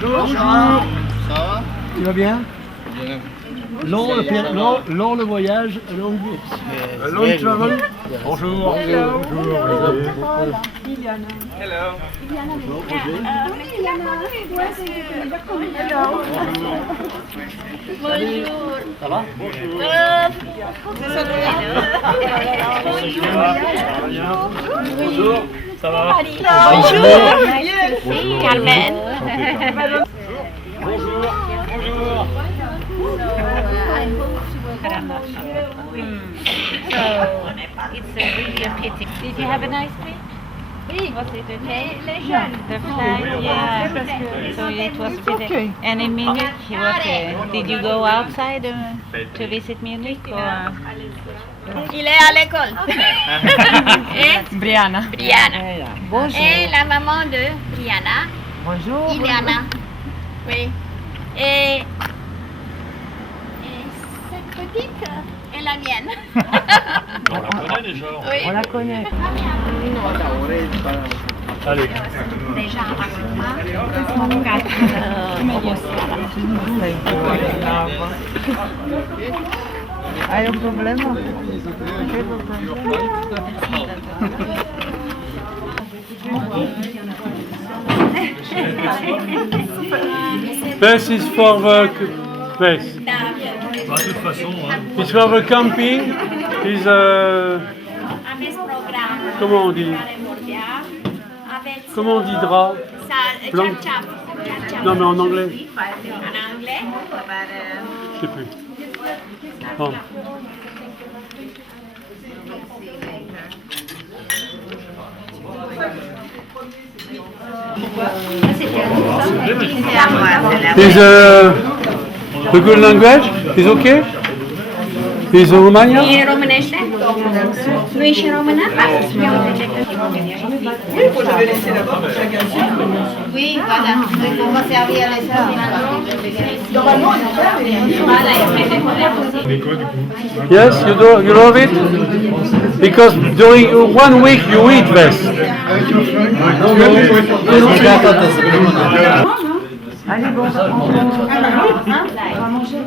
Bonjour. Ça va? Tu vas bien? Bien. Long le voyage, long travel. Bonjour. Hello. Bonjour. Hello. Bonjour. Ça va? Bonjour. Ça va? Bonjour. Carmen. Bonjour. Bonjour. So it's really a pity. Did you have a nice trip? Oui. Was it okay? The flight, yeah. So it was pretty. And in Munich, did you go outside to visit Munich or? Il est à l'école. Et Brianna. Brianna. Bonjour. Et la maman de Brianna, Bonjour. Iliana. Oui. Et cette petite est la mienne. On la connaît déjà. Oui. On la connaît. Allez. Déjà Hai un problema? This is for the this. De toute façon, hein. It's for the camping. Is avec ce programme. comment on dit? Avec Comment on dit drap? ça, Blanc. chap-chap. Non mais en anglais. En anglais. Je sais plus. Bon. Is the good language? Is okay? Is Romania? E românește? Nu e și română? Oui, voilà. Donc on va servir les Yes, you love it? Because during 1 week you eat this. Allez, bon, on va manger.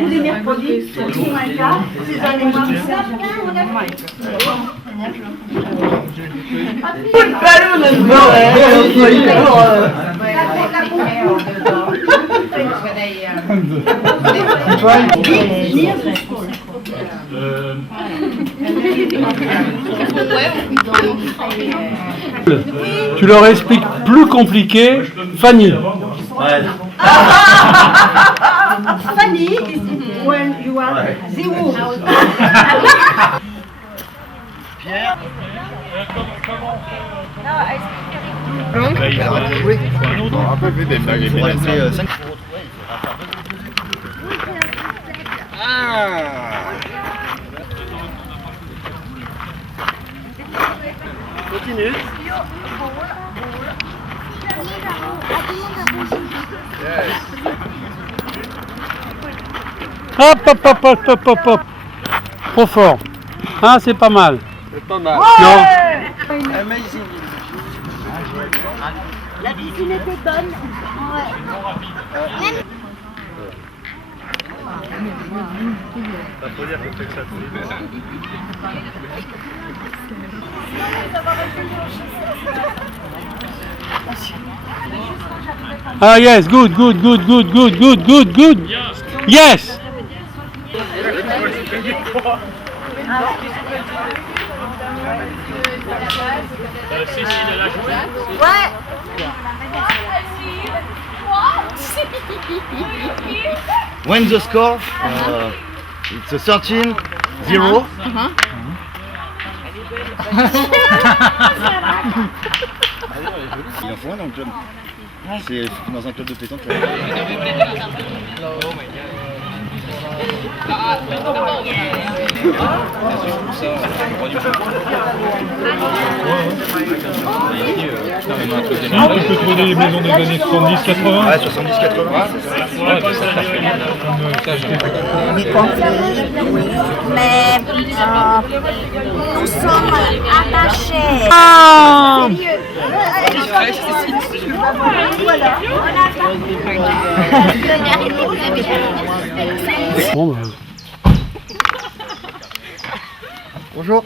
Tous les mercredis, sur un cas, ces anniversaires. Tu leur expliques plus compliqué, Fanny. Fanny is when you are zero. Continue. Hop, hop, hop, hop, hop, hop, hop. Trop fort. Ah, c'est pas mal. C'est pas mal. Non. La piscine était bonne. Ça faut dire que c'est que ça Ah yes, good, good, good, good, good, good, good, good. Yes. Ouais. When the score, it's a 13-0. Il en faut un dans le club. C'est dans un club de pétanque. Tu peux trouver des maisons des années 70-80. Ouais, 70-80. Mais nous sommes attachés. Ah. Bon, bah, Bonjour.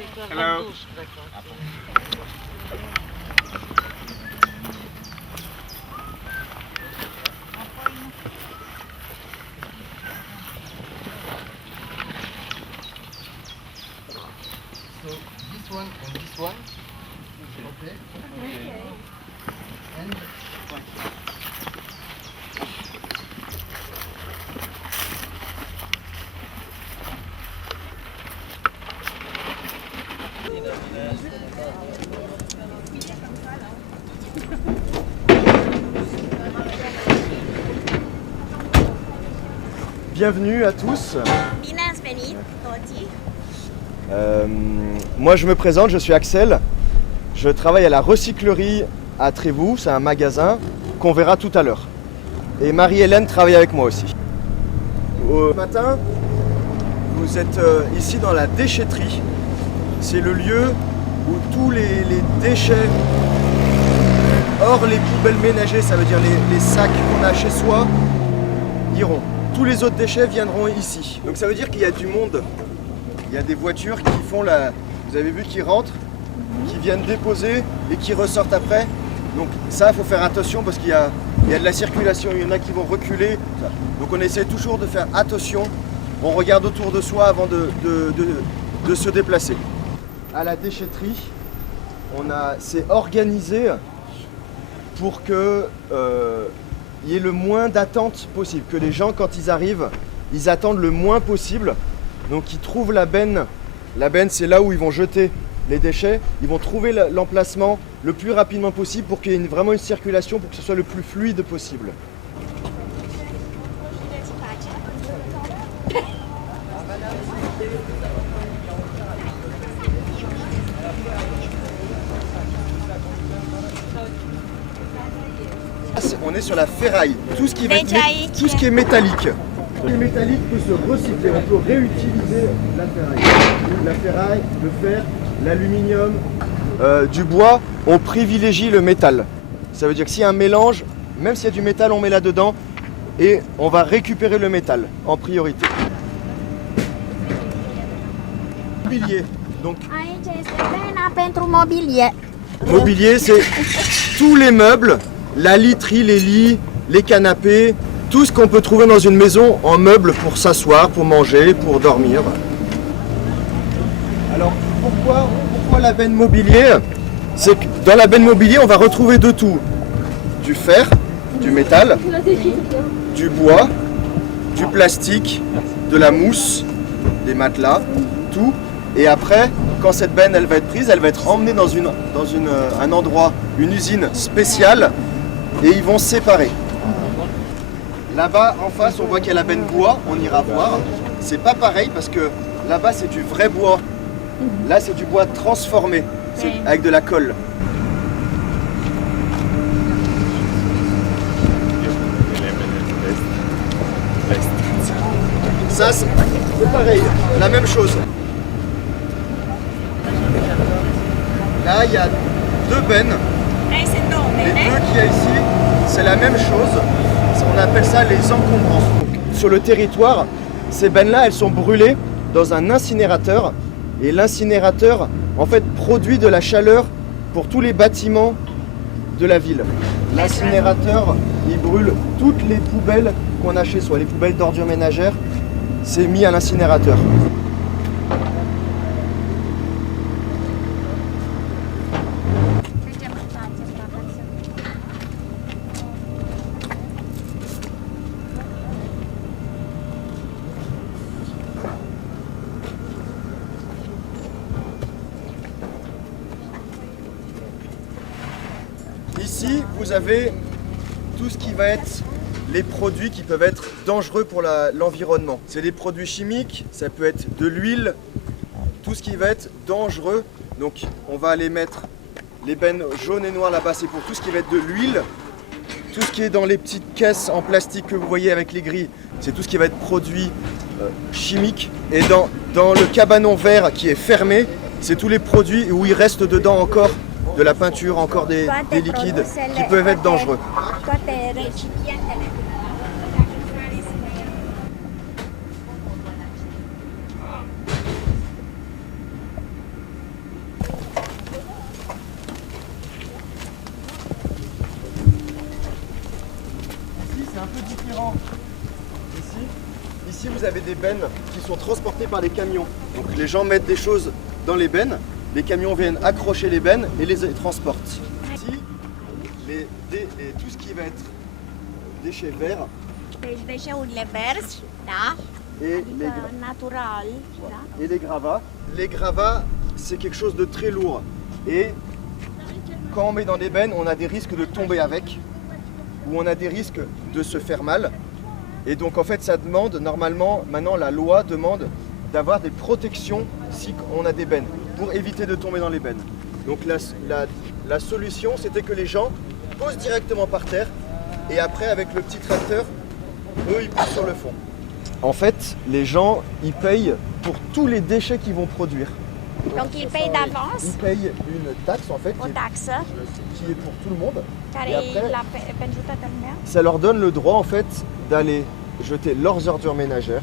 Bienvenue à tous. Moi je me présente, je suis Axel. Je travaille à la recyclerie à Trévoux, c'est un magasin qu'on verra tout à l'heure. Et Marie-Hélène travaille avec moi aussi. Au matin, vous êtes ici dans la déchetterie. C'est le lieu où tous les déchets, hors les poubelles ménagères, ça veut dire les sacs qu'on a chez soi, iront. Tous les autres déchets viendront ici. Donc ça veut dire qu'il y a du monde. Il y a des voitures qui font la... Vous avez vu, qui rentrent, qui viennent déposer et qui ressortent après. Donc ça, il faut faire attention parce qu'il y a de la circulation. Il y en a qui vont reculer. Donc on essaie toujours de faire attention. On regarde autour de soi avant de se déplacer. À la déchetterie, c'est organisé pour que il y ait le moins d'attente possible, que les gens quand ils arrivent, ils attendent le moins possible. Donc ils trouvent la benne. La benne, c'est là où ils vont jeter les déchets. Ils vont trouver l'emplacement le plus rapidement possible pour qu'il y ait vraiment une circulation, pour que ce soit le plus fluide possible. On est sur la ferraille, tout ce qui va être tout ce qui est métallique. Le métallique peut se recycler, on peut réutiliser la ferraille, le fer, l'aluminium. Du bois, on privilégie le métal. Ça veut dire que s'il y a un mélange, même s'il y a du métal, on met là-dedans et on va récupérer le métal en priorité. Mobilier, donc mobilier, c'est tous les meubles, la literie, les lits, les canapés, tout ce qu'on peut trouver dans une maison en meubles pour s'asseoir, pour manger, pour dormir. Alors pourquoi la benne mobilier? C'est que dans la benne mobilier, on va retrouver de tout. Du fer, du métal, du bois, du plastique, de la mousse, des matelas, tout. Et après, quand cette benne elle va être prise, elle va être emmenée dans un endroit, une usine spéciale, et ils vont séparer. Là-bas, en face, on voit qu'il y a la benne bois, on ira voir. C'est pas pareil parce que là-bas, c'est du vrai bois. Là, c'est du bois transformé, avec de la colle. Ça, c'est pareil, la même chose. Là, il y a deux bennes. Les deux qu'il y a ici, c'est la même chose. On appelle ça les encombrants. Sur le territoire, ces bennes-là, elles sont brûlées dans un incinérateur. Et l'incinérateur, en fait, produit de la chaleur pour tous les bâtiments de la ville. L'incinérateur, il brûle toutes les poubelles qu'on a chez soi. Les poubelles d'ordures ménagères, c'est mis à l'incinérateur. Ici, vous avez tout ce qui va être les produits qui peuvent être dangereux pour l'environnement. C'est des produits chimiques, ça peut être de l'huile, tout ce qui va être dangereux. Donc on va aller mettre les bennes jaunes et noires là-bas, c'est pour tout ce qui va être de l'huile. Tout ce qui est dans les petites caisses en plastique que vous voyez avec les grilles, c'est tout ce qui va être produit chimique. Et dans le cabanon vert qui est fermé, c'est tous les produits où il reste dedans encore de la peinture, encore des liquides qui peuvent être dangereux. Toi, t'es récipient. Ici, c'est un peu différent. Ici, vous avez des bennes qui sont transportées par les camions. Donc les gens mettent des choses dans les bennes, les camions viennent accrocher les bennes et les transportent. Ici, tout ce qui va être déchets verts Deșeurile verzi, da? et Natural, da? et les gravats. Les gravats, c'est quelque chose de très lourd. Et quand on met dans les bennes, on a des risques de tomber avec, ou on a des risques de se faire mal. Et donc en fait, ça demande, normalement, maintenant la loi demande d'avoir des protections si on a des bennes, pour éviter de tomber dans les bennes. Donc la solution, c'était que les gens posent directement par terre, et après, avec le petit tracteur, eux, ils poussent sur le fond. En fait, les gens, ils payent pour tous les déchets qu'ils vont produire. Donc ils payent d'avance Ils payent une taxe, en fait, o taxă qui est pour tout le monde. care Et après, e pentru toată lumea. ça leur donne le droit, en fait, d'aller jeter leurs ordures ménagères.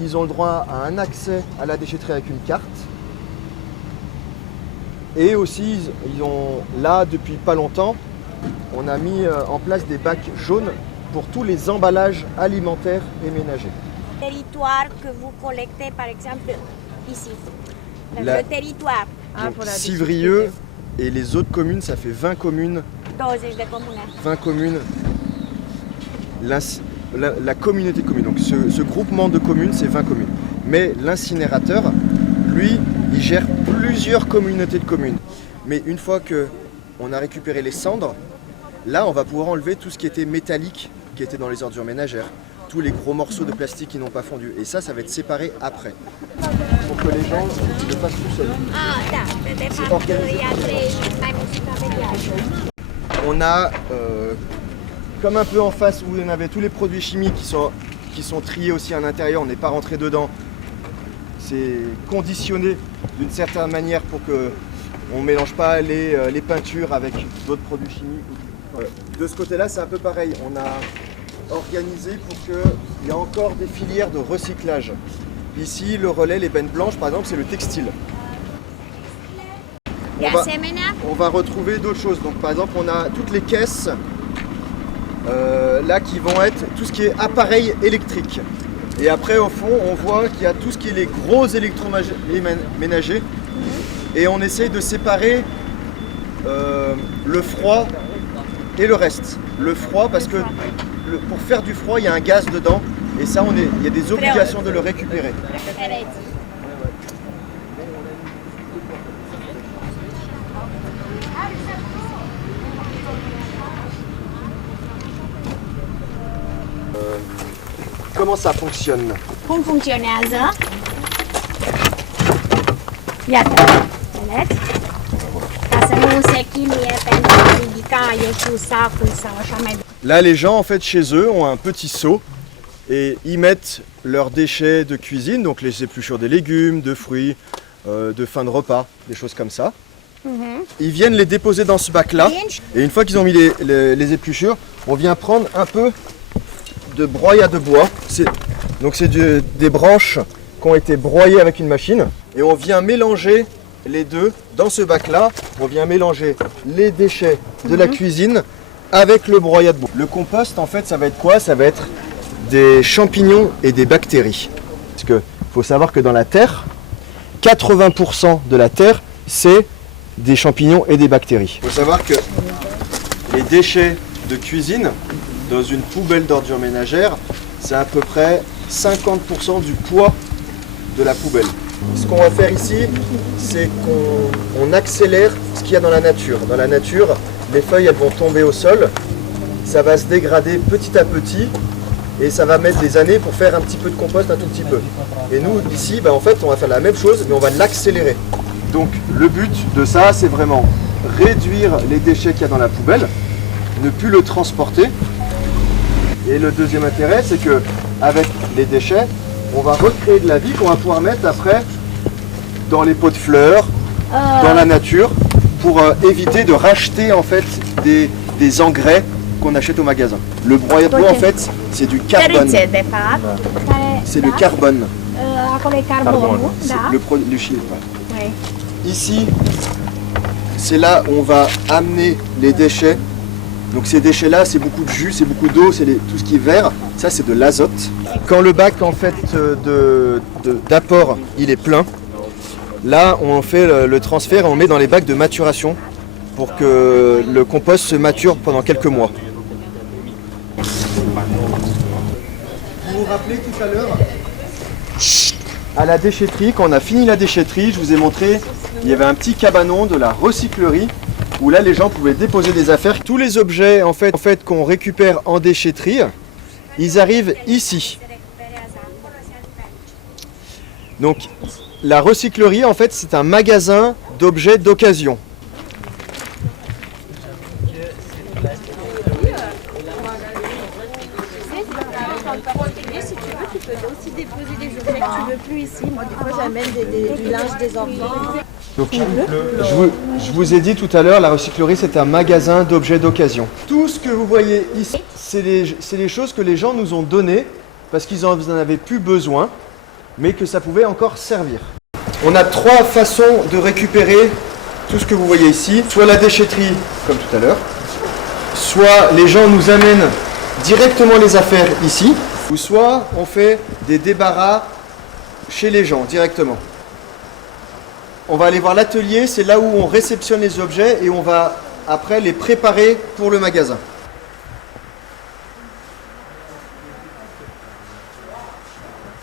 Ils ont le droit à un accès à la déchetterie avec une carte. Et aussi, ils ont, là, depuis pas longtemps, on a mis en place des bacs jaunes pour tous les emballages alimentaires et ménagers. Territoire que vous collectez, par exemple, ici. La- Le territoire, Donc, Civrieux et les autres communes, ça fait 20 communes. 20 de comune. 20 communes. La communauté de communes, donc ce groupement de communes, c'est 20 communes. Mais l'incinérateur, lui, il gère plusieurs communautés de communes. Mais une fois qu'on a récupéré les cendres, là, on va pouvoir enlever tout ce qui était métallique, qui était dans les ordures ménagères, tous les gros morceaux de plastique qui n'ont pas fondu. Et ça va être séparé après, pour que les gens le fassent tout seuls. Ah, da, de fapt, organisé. ia 3 mai mult supraveghează. On a, comme un peu en face où on avait tous les produits chimiques qui sont triés aussi à l'intérieur, on n'est pas rentré dedans. C'est conditionné d'une certaine manière pour que on ne mélange pas les peintures avec d'autres produits chimiques. De ce côté-là, c'est un peu pareil. On a organisé pour qu'il y ait encore des filières de recyclage. Ici, le relais, les bennes blanches, par exemple, c'est le textile. De asemenea, On va retrouver d'autres choses. Donc par exemple, on a toutes les caisses là qui vont être tout ce qui est appareil électrique. Et après au fond, on voit qu'il y a tout ce qui est les gros électroménagers. Et on essaye de séparer le froid et le reste. Le froid parce que pour faire du froid, il y a un gaz dedans. Et ça, il y a des obligations de le récupérer. vedeți. Comment ça fonctionne? Cum funcționează? Iată, vedeți? Ca să nu se chinuie pentru a ridica, eu știu, sacul sau așa mai departe. Là, les gens, en fait, chez eux, ont un petit seau et ils mettent leurs déchets de cuisine, donc les épluchures des légumes, de fruits, de fin de repas, des choses comme ça. Ils viennent les déposer dans ce bac-là et une fois qu'ils ont mis les épluchures, on vient prendre un peu de broyat de bois. Donc c'est des branches qui ont été broyées avec une machine et on vient mélanger les deux dans ce bac-là. On vient mélanger les déchets de la cuisine avec le broyat de bois. Le compost, en fait, ça va être quoi? Ça va être des champignons et des bactéries. Parce que faut savoir que dans la terre, 80% de la terre, c'est des champignons et des bactéries. Il faut savoir que les déchets de cuisine dans une poubelle d'ordures ménagères, c'est à peu près 50% du poids de la poubelle. Ce qu'on va faire ici, c'est qu'on accélère ce qu'il y a dans la nature. Dans la nature, les feuilles elles vont tomber au sol, ça va se dégrader petit à petit et ça va mettre des années pour faire un petit peu de compost, un tout petit peu. Et nous ici, en fait, on va faire la même chose mais on va l'accélérer. Donc le but de ça, c'est vraiment réduire les déchets qu'il y a dans la poubelle, ne plus le transporter. Et le deuxième intérêt, c'est que avec les déchets, on va recréer de la vie qu'on va pouvoir mettre après dans les pots de fleurs, dans la nature. pour éviter de racheter en fait des engrais qu'on achète au magasin. Le broyat de bois en fait c'est du carbone. C'est le carbone. Acolo e carbonul, C'est da. le chimique. Oui. Ici, c'est là où on va amener les déchets. Donc ces déchets-là, c'est beaucoup de jus, c'est beaucoup d'eau, c'est tout ce qui est vert. Ça, c'est de l'azote. Quand le bac en fait d'apport, il est plein, là, on fait le transfert et on met dans les bacs de maturation pour que le compost se mature pendant quelques mois. Vous vous rappelez tout à l'heure, à la déchetterie, quand on a fini la déchetterie, je vous ai montré, il y avait un petit cabanon de la recyclerie où là les gens pouvaient déposer des affaires. Tous les objets en fait qu'on récupère en déchetterie, ils arrivent ici. Donc la recyclerie en fait c'est un magasin d'objets d'occasion. Si tu veux, tu peux aussi déposer des objets que tu veux plus ici. Moi, des fois, j'amène du linge des enfants. Donc, je vous ai dit tout à l'heure, la recyclerie c'est un magasin d'objets d'occasion. Tout ce que vous voyez ici, c'est les choses que les gens nous ont données parce qu'ils en avaient plus besoin, mais que ça pouvait encore servir. On a 3 façons de récupérer tout ce que vous voyez ici. Soit la déchetterie, comme tout à l'heure, soit les gens nous amènent directement les affaires ici, ou soit on fait des débarras chez les gens directement. On va aller voir l'atelier, c'est là où on réceptionne les objets et on va après les préparer pour le magasin.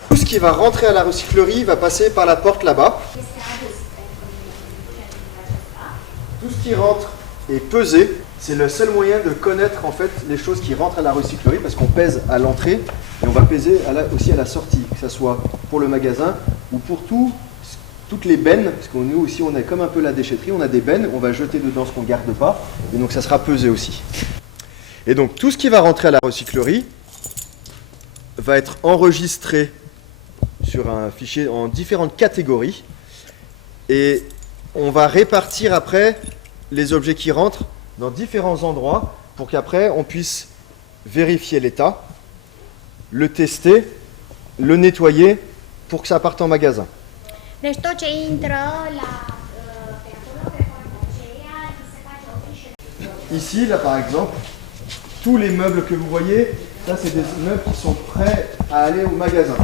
Tout ce qui va rentrer à la recyclerie va passer par la porte là-bas. Tout ce qui rentre est pesé. C'est le seul moyen de connaître en fait les choses qui rentrent à la recyclerie parce qu'on pèse à l'entrée et on va peser aussi à la sortie, que ce soit pour le magasin ou pour toutes les bennes, parce que nous aussi on est comme un peu la déchetterie, on a des bennes, on va jeter dedans ce qu'on ne garde pas et donc ça sera pesé aussi. Et donc tout ce qui va rentrer à la recyclerie va être enregistré sur un fichier en différentes catégories et on va répartir après les objets qui rentrent dans différents endroits pour qu'après on puisse vérifier l'état, le tester, le nettoyer pour que ça parte en magasin. Deci tot ce intră la pe acolo, pe partea aceea, se face o fișă. Ici, là par exemple, tous les meubles que vous voyez, ça c'est des meubles qui sont prêts à aller au magasin.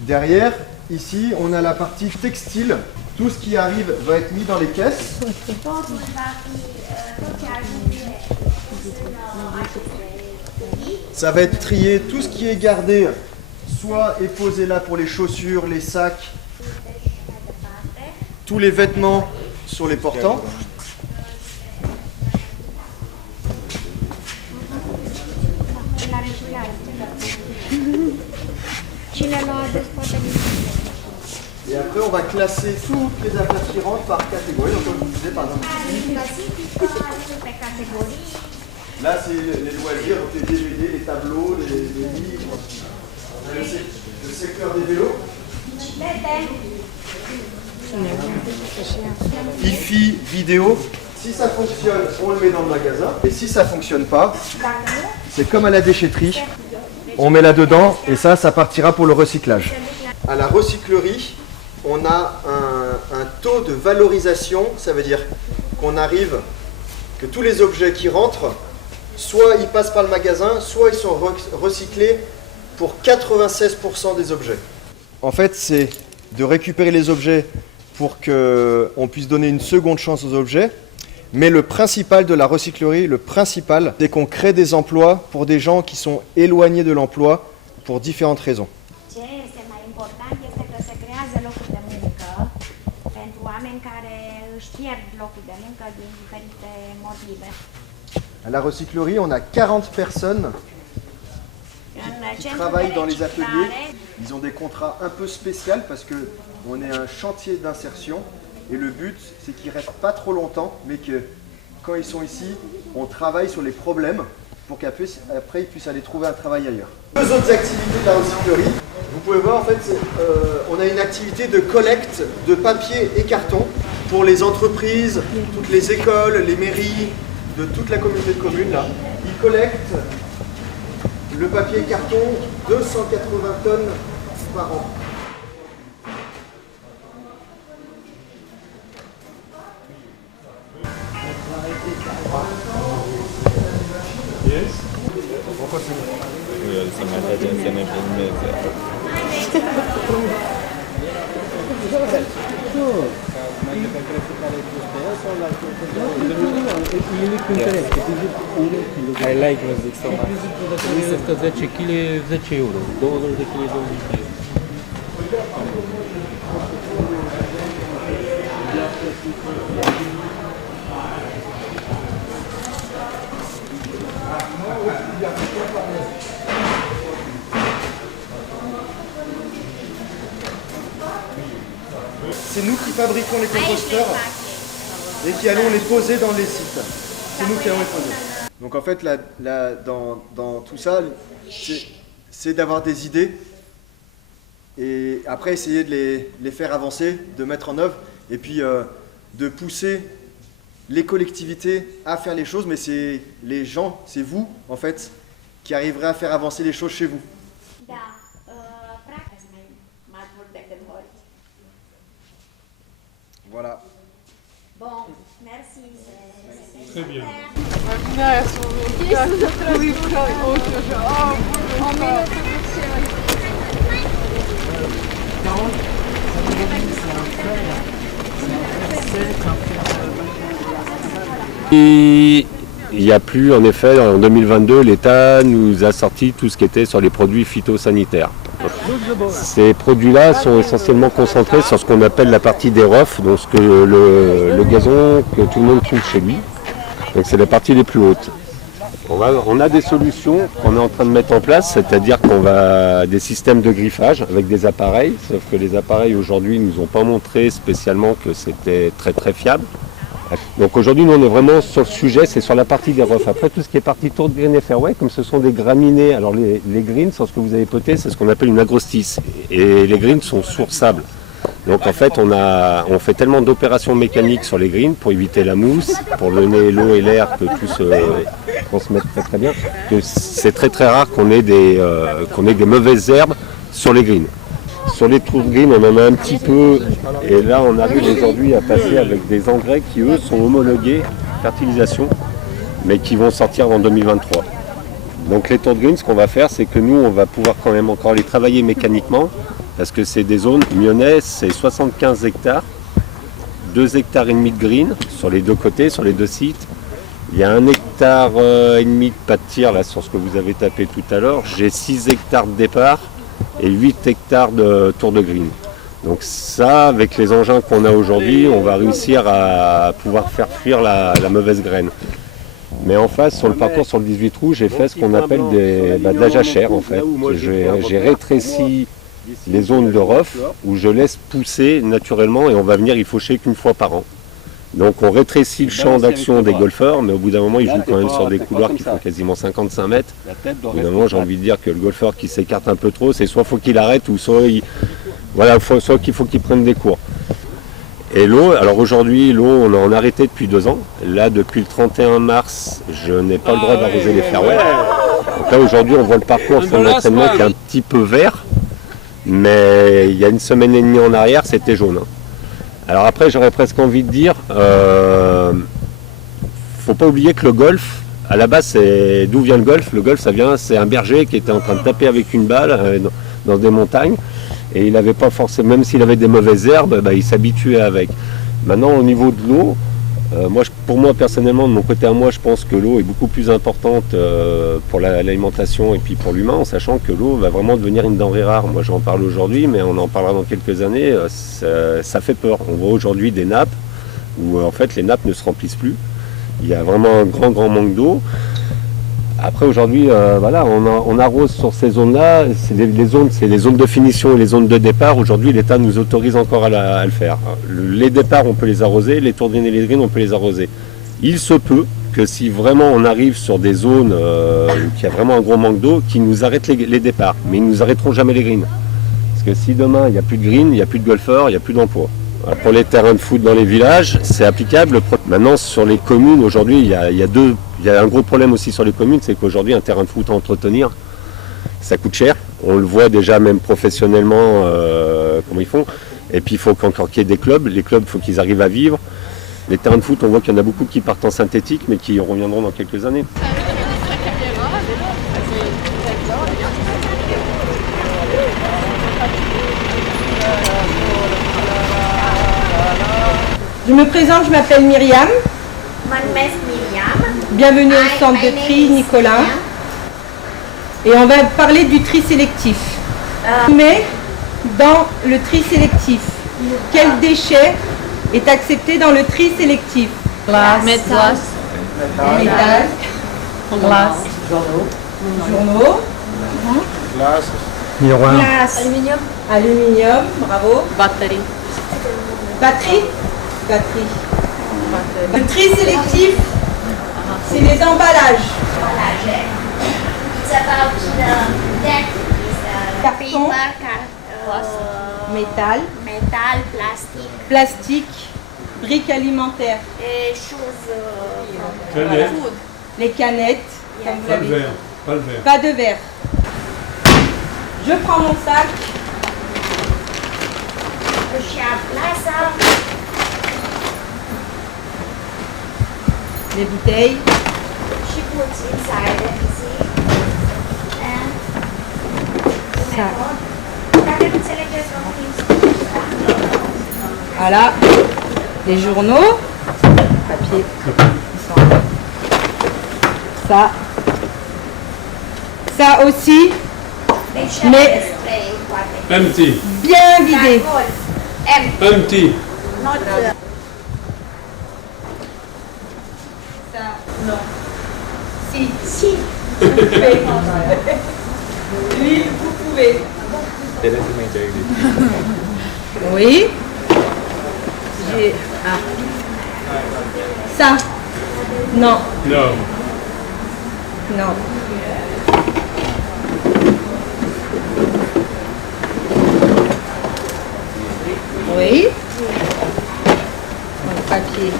Derrière, ici, on a la partie textile. Tout ce qui arrive va être mis dans les caisses. Totul va fi, tot ce ajunge în aceste. Ça va être trié, tout ce qui est gardé, soit est posé là pour les chaussures, les sacs, tous les vêtements sur les portants. Et après, on va classer toutes les affaires qui rentrent par catégorie. Donc, comme je vous disais, par exemple, là, c'est les loisirs, donc les DVD, les tableaux, les livres. Le secteur des vélos. Hi-Fi, vidéo. Si ça fonctionne, on le met dans le magasin. Et si ça ne fonctionne pas, c'est comme à la déchetterie. On met là-dedans et ça partira pour le recyclage. À la recyclerie, on a un taux de valorisation. Ça veut dire qu'on arrive, que tous les objets qui rentrent, soit ils passent par le magasin, soit ils sont recyclés pour 96% des objets. En fait, c'est de récupérer les objets pour qu'on puisse donner une seconde chance aux objets. Mais le principal de la recyclerie, c'est qu'on crée des emplois pour des gens qui sont éloignés de l'emploi pour différentes raisons. Ce este mai important este că se creează locuri de muncă pentru oameni care își pierd locul de muncă din diferite motive. À la recyclerie, on a 40 personnes qui travaillent dans les ateliers. Ils ont des contrats un peu spéciaux parce qu'on est un chantier d'insertion. Et le but, c'est qu'ils ne restent pas trop longtemps, mais que quand ils sont ici, on travaille sur les problèmes pour qu'après ils puissent aller trouver un travail ailleurs. Deux autres activités de la recyclerie. Vous pouvez voir, en fait, on a une activité de collecte de papier et carton pour les entreprises, toutes les écoles, les mairies, de toute la communauté de communes, là. Ils collectent le papier carton, 280 tonnes par an. I like music so much. Este 10 kg, 10 euro. 20 de kg, 20 kg. C'est nous qui fabriquons les composteurs et qui allons les poser dans les sites. C'est nous qui allons les poser. Donc en fait, dans tout ça, c'est d'avoir des idées et après essayer de les faire avancer, de mettre en œuvre et puis de pousser les collectivités à faire les choses, mais c'est les gens, c'est vous en fait, qui arriverez à faire avancer les choses chez vous. Voilà. Bon, merci. Très bien. Il n'y a plus, en effet, en 2022, l'État nous a sorti tout ce qui était sur les produits phytosanitaires. Ces produits-là sont essentiellement concentrés sur ce qu'on appelle la partie des ROF, donc le gazon que tout le monde trouve chez lui. Donc c'est la partie les plus hautes. On a des solutions qu'on est en train de mettre en place, c'est-à-dire qu'on va des systèmes de griffage avec des appareils, sauf que les appareils aujourd'hui ne nous ont pas montré spécialement que c'était très très fiable. Donc aujourd'hui, nous on est vraiment sur le sujet, c'est sur la partie des ROF. Après tout ce qui est partie tour de green et fairway, comme ce sont des graminées, alors les greens, sur ce que vous avez poté, c'est ce qu'on appelle une agrostice. Et les greens sont sourçables. Donc en fait, on fait tellement d'opérations mécaniques sur les greens pour éviter la mousse, pour donner l'eau et l'air, que tout se transmette très très bien, que c'est très très rare qu'on ait des mauvaises herbes sur les greens. Sur les trous de green, on en a un petit peu, et là on arrive aujourd'hui à passer avec des engrais qui eux sont homologués, fertilisation, mais qui vont sortir en 2023. Donc les tours de green, ce qu'on va faire, c'est que nous on va pouvoir quand même encore les travailler mécaniquement, parce que c'est des zones, Mionnais c'est 75 hectares, 2 hectares et demi de green sur les deux côtés, sur les deux sites. Il y a 1 hectare et demi de pas de tir là sur ce que vous avez tapé tout à l'heure. J'ai 6 hectares de départ et 8 hectares de tour de green. Donc ça, avec les engins qu'on a aujourd'hui, on va réussir à pouvoir faire fuir la mauvaise graine. Mais en face, sur le parcours sur le 18 trous, j'ai fait ce qu'on appelle de la jachère en fait. J'ai rétréci les zones de ROF où je laisse pousser naturellement et on va venir y faucher qu'une fois par an. Donc on rétrécit le champ d'action des golfeurs, mais au bout d'un moment ils jouent quand même sur des couloirs qui font quasiment 55 mètres. Au bout d'un moment j'ai envie de dire que le golfeur qui s'écarte un peu trop, c'est soit faut qu'il arrête ou soit soit qu'il faut qu'il prenne des cours. Et l'eau, alors aujourd'hui l'eau on en a arrêté depuis 2 ans. Là depuis le 31 mars, je n'ai pas le droit d'arroser les fairways. Donc là aujourd'hui on voit le parcours sur l'entraînement qui est un petit peu vert, mais il y a 1 semaine et demie en arrière c'était jaune. Alors après, j'aurais presque envie de dire, faut pas oublier que le golf, à la base, c'est d'où vient le golf. Le golf, c'est un berger qui était en train de taper avec une balle dans des montagnes, et il avait pas forcément, même s'il avait des mauvaises herbes, il s'habituait avec. Maintenant, au niveau de l'eau, pour moi personnellement, de mon côté à moi, je pense que l'eau est beaucoup plus importante pour l'alimentation et puis pour l'humain, en sachant que l'eau va vraiment devenir une denrée rare. Moi j'en parle aujourd'hui, mais on en parlera dans quelques années, ça fait peur. On voit aujourd'hui des nappes où en fait les nappes ne se remplissent plus. Il y a vraiment un grand manque d'eau. Après aujourd'hui, on arrose sur ces zones-là, c'est les zones de finition et les zones de départ. Aujourd'hui, l'État nous autorise encore à le faire. Les départs, on peut les arroser, les tours de green et les greens, on peut les arroser. Il se peut que si vraiment on arrive sur des zones où il y a vraiment un gros manque d'eau, qu'ils nous arrêtent les départs, mais ils ne nous arrêteront jamais les greens. Parce que si demain il n'y a plus de green, il n'y a plus de golfeurs, il n'y a plus d'emploi. Pour les terrains de foot dans les villages, c'est applicable. Maintenant, sur les communes, aujourd'hui, il y a un gros problème aussi sur les communes, c'est qu'aujourd'hui, un terrain de foot à entretenir, ça coûte cher. On le voit déjà même professionnellement comment ils font. Et puis, il faut encore qu'il y ait des clubs. Les clubs, il faut qu'ils arrivent à vivre. Les terrains de foot, on voit qu'il y en a beaucoup qui partent en synthétique, mais qui reviendront dans quelques années. Je me présente, je m'appelle Myriam. Mă numesc Miriam. Bienvenue au centre de tri Nicolas. Et on va parler du tri sélectif. Mais dans le tri sélectif, quel déchet est accepté dans le tri sélectif? Métal. Métal, journaux, Miroir. aluminium, bravo. Batterie. Batterie. Le tri sélectif, c'est les emballages. It's about that Carton, paper, métal, metal, plastic, plastique, briques alimentaires, et choses les canettes, comme vous l'avez dit. Pas le verre. Pas de verre. Je prends mon sac, și plasa, les bouteilles, și puts inside it, see? And sac. dacă nu înțelegeți românii, Voilà, les journaux, papier, ils sont là. Ça aussi, deci Mais- despre foarte Empty. bien vidé. gol. Empty. Not Ça, non. Si, si. oui, vous pouvez. Oui. Ça, non, No. non. Oui. Le papier.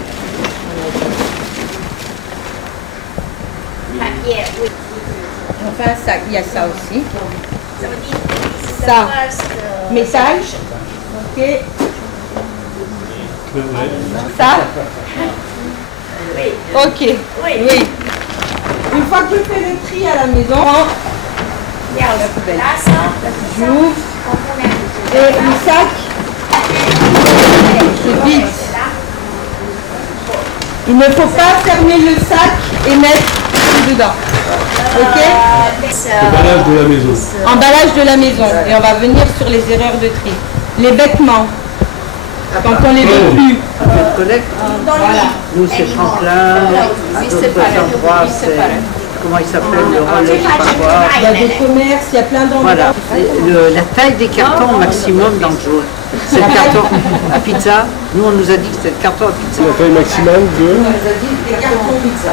Papier, oui. Enfin, ça, il y a ça aussi. So this is Ça. the first Métal. Ok. Ça. Oui. Ok. Oui. Une fois que je fais le tri à la maison, Iau lasă, j'ouvre compunem et le sac se vide. Il ne faut pas fermer le sac et mettre tout dedans. Ok? Emballage de la maison. Emballage de la maison. Et on va venir sur les erreurs de tri. Les vêtements. Quand on les met plus. collecte. Voilà. Nous, c'est Franklin. À d'autres endroits, c'est... Comment il s'appelle, le relais, je sais pas quoi. Il y a des commerces, il y a plein d'endroits. Voilà. La taille des cartons maximum dans le jaune. C'est le carton à pizza. Nous, on nous a dit que c'était le carton à pizza. La taille maximale de... On nous a dit des cartons pizza.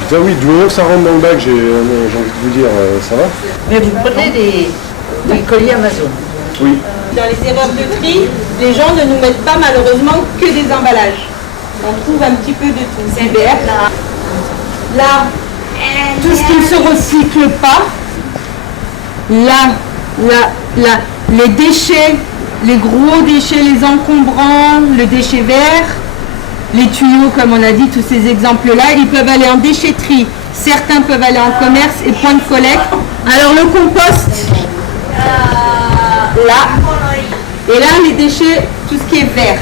Pizza, oui, du moment que ça rentre dans le bac, j'ai envie de vous dire, ça va. Mais vous prenez des colis Amazon. Oui. Dans les erreurs de tri, les gens ne nous mettent pas malheureusement que des emballages. On trouve un petit peu de tout. C'est vert. Là, tout ce qui ne se recycle pas. Là, les déchets, les gros déchets, les encombrants, le déchet vert, les tuyaux, comme on a dit, tous ces exemples-là, ils peuvent aller en déchetterie. Certains peuvent aller en commerce et point de collecte. Alors le compost, là, et là les déchets, tout ce qui est vert.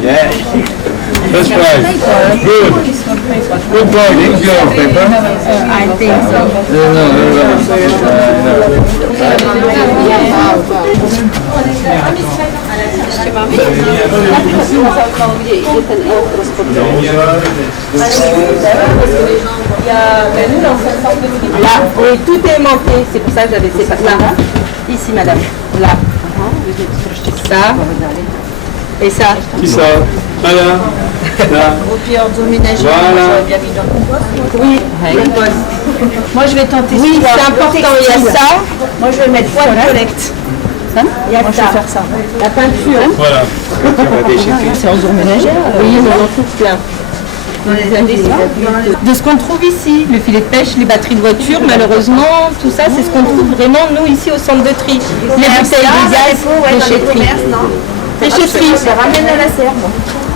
Yeah. That's right. Good. Good boy. Didn't go, Pepper. I think so. No. Là, oui, tout est manqué, c'est pour ça que j'avais ces là. Ici, madame. Là. Ça. Et ça. Qui ça? Voilà. Là. Voilà. Oui, compost. Moi, je vais tenter Oui, c'est important. Il y a ça. Moi, je vais mettre point de collecte. Il y a ça. Faire ça. La peinture. Voilà. C'est en zone ménagère. Oui, on en trouve plein. Dans les de ce qu'on trouve ici, le filet de pêche, les batteries de voiture, malheureusement, tout ça, c'est ce qu'on trouve vraiment, nous, ici, au centre de tri. Les bouteilles de gaz, déchetterie. Déchetterie. Ça ramène à la serre.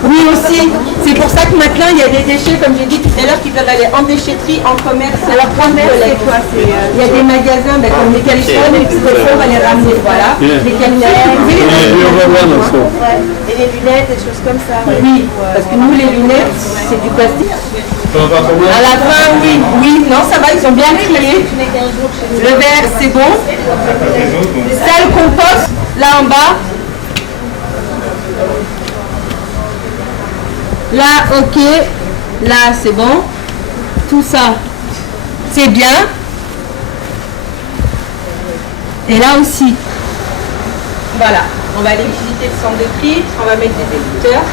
Oui, aussi. C'est pour ça que maintenant, il y a des déchets, comme j'ai dit tout à l'heure, qui peuvent aller en déchetterie, en commerce. Alors, commerce, c'est quoi? Il y a des magasins, comme les Californies, les expressions, on va les ramener, voilà. Les Californies. Et les lunettes, des choses comme ça. Oui, parce que nous, les lunettes, c'est du plastique. À la fin, oui. Oui, non, ça va, ils ont bien trié. Le verre, c'est bon. Ça, le compost, là en bas. Là, ok. Là, c'est bon. Tout ça, c'est bien. Et là aussi. Voilà. On va aller visiter le centre de tri. On va mettre des écouteurs.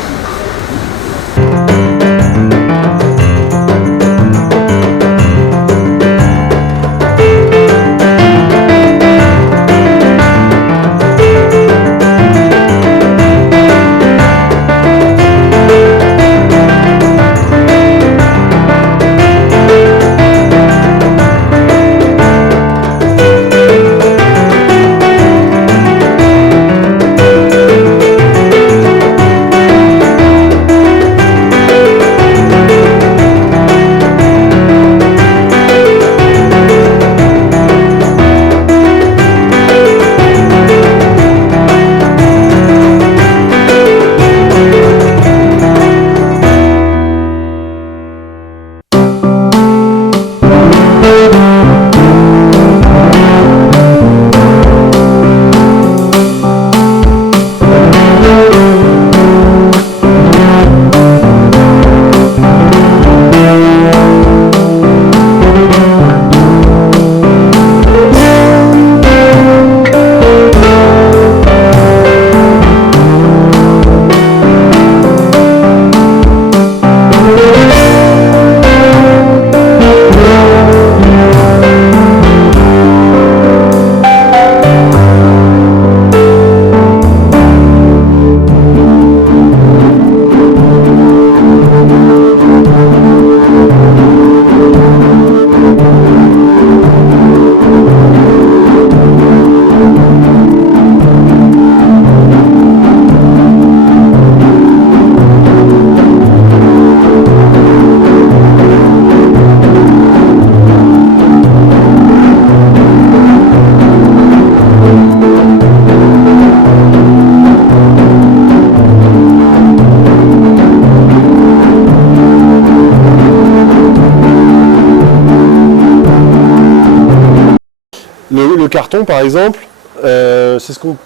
Le carton, par exemple, c'est ce qu'on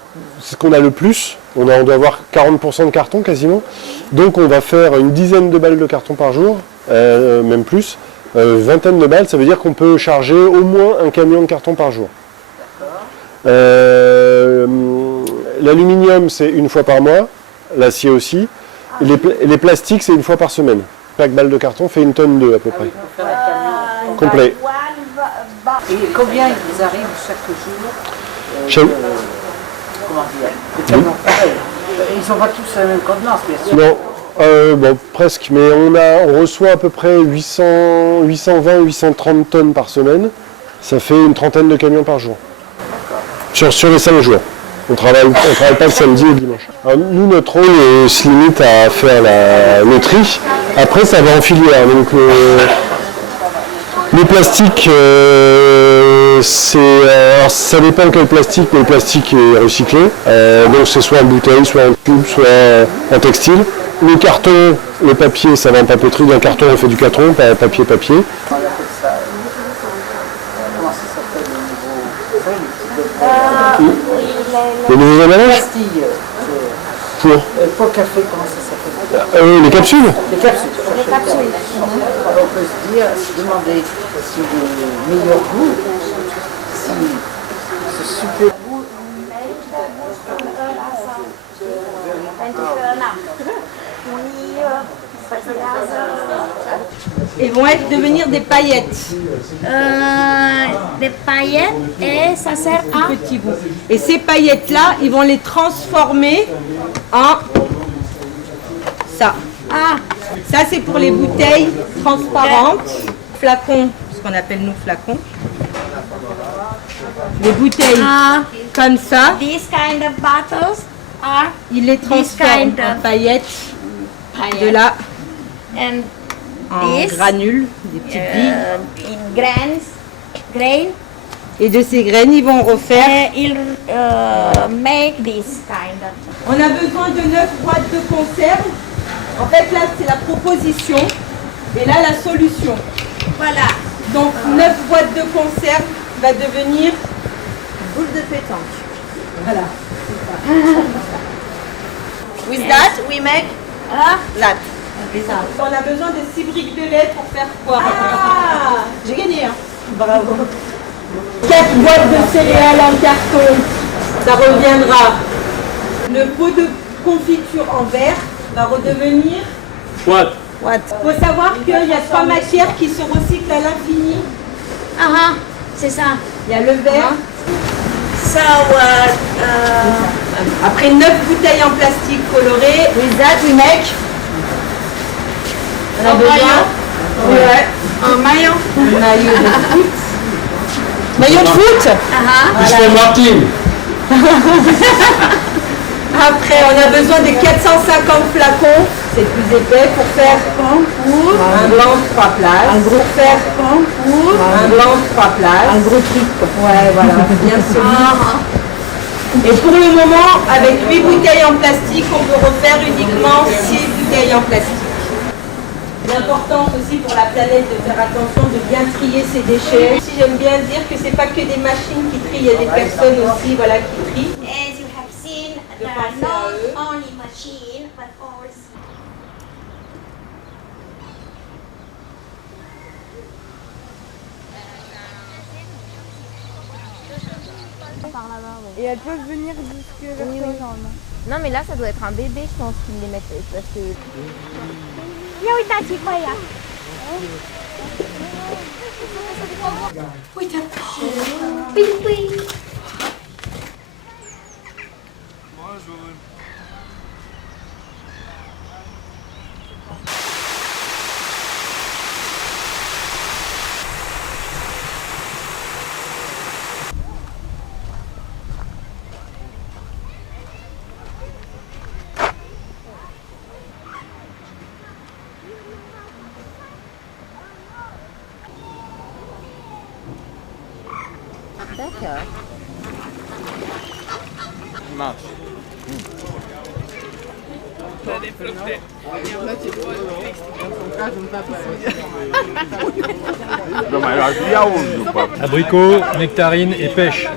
a le plus. On doit avoir 40% de carton quasiment. Donc on va faire une dizaine de balles de carton par jour, même plus. Vingtaine de balles, ça veut dire qu'on peut charger au moins un camion de carton par jour. L'aluminium, c'est une fois par mois. L'acier aussi. Les plastiques, c'est une fois par semaine. Chaque balle de carton fait 1,2 tonne à peu près. Complet. Et combien ils arrivent chaque jour comment dire, les camions pareils. Ils n'ont pas tous la même contenance, bien sûr. Non, bon, presque, mais on reçoit à peu près 820-830 tonnes par semaine. Ça fait une trentaine de camions par jour. Sur les 5 jours. On travaille pas le samedi et le dimanche. Alors, nous, notre rôle se limite à faire le tri. Après, ça va en filière. Donc, le plastique, alors, ça dépend quel plastique, mais le plastique est recyclé. Donc c'est soit en bouteille, soit en tube, soit en textile. Le carton, le papier, ça va en papeterie. D'un carton, on fait du carton, papier. Les nouveaux emballages ? Pour Pour café, comment ça s'appelle? les capsules. Les capsules. Les capsules. On peut se dire, se demander si le meilleur goût, si ce super Pentru că, na, unii păstrează Ils vont devenir des paillettes. de paillettes et ça sert à... Petits bouts. Et ces paillettes-là, ils vont les transformer en ça. Ah, Ça, c'est pour les bouteilles transparentes, flacons, ce qu'on appelle nous flacons. Les bouteilles comme ça, these kind of bottles are ils les transforment kind of en paillettes, de là and en this granules, des petites billes. in grain. Et de ces graines, ils vont refaire. Ils make this kind of. On a besoin de 9 boîtes de conserve. En fait, là, c'est la proposition. Et là, la solution. Voilà. Donc, 9 boîtes de conserve va devenir boule de pétanque. Voilà. With that, we make that. On a besoin de 6 briques de lait pour faire quoi? J'ai gagné. Hein. Bravo. 4 boîtes de céréales en carton. Ça reviendra. Le pot de confiture en verre va redevenir. What? Il faut savoir qu'il y a 3 matières qui se recyclent à l'infini. Ah, c'est ça. Il y a le verre. So, Après 9 bouteilles en plastique colorées, with that we make. On a besoin. Ouais. un maillot. Maillot de foot. Maillot de foot. Martin. Après, on a besoin de 450 flacons, c'est plus épais, pour faire un blanc de 3 places. Un gros faire un blanc de 3 places. Un gros truc. Ouais, voilà, bien solide. Et pour le moment, avec 8 bouteilles en plastique, on peut refaire uniquement 6 bouteilles en plastique. L'importance aussi pour la planète de faire attention de bien trier ses déchets. Si j'aime bien dire que c'est pas que des machines qui trient, il y a des personnes aussi, voilà, qui trient. As you have seen, there are not only machine, but also. Et elles peuvent venir jusque vers tes jambes. Non mais là ça doit être un bébé je pense qu'ils les mettent parce que... Ia uitați-vă pe ea! Uite! Pui, pui! D'accord. Abricot, nectarine et pêche.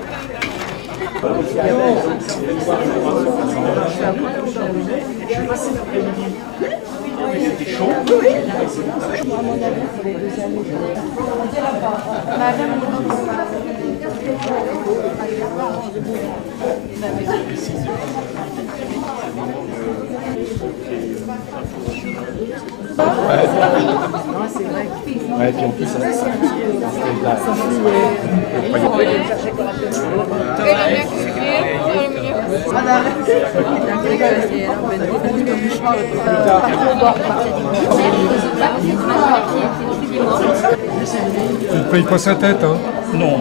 Ouais, puis en plus, ça Tu te payes pas sa tête, hein? Non.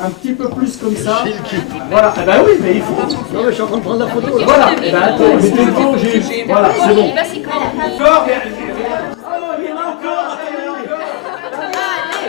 Un petit peu plus comme ça. Voilà, eh ben oui, mais il faut. Non, mais je suis en train de prendre la photo. Voilà, eh ben attends, mettez devant, voilà, c'est bon. Encore,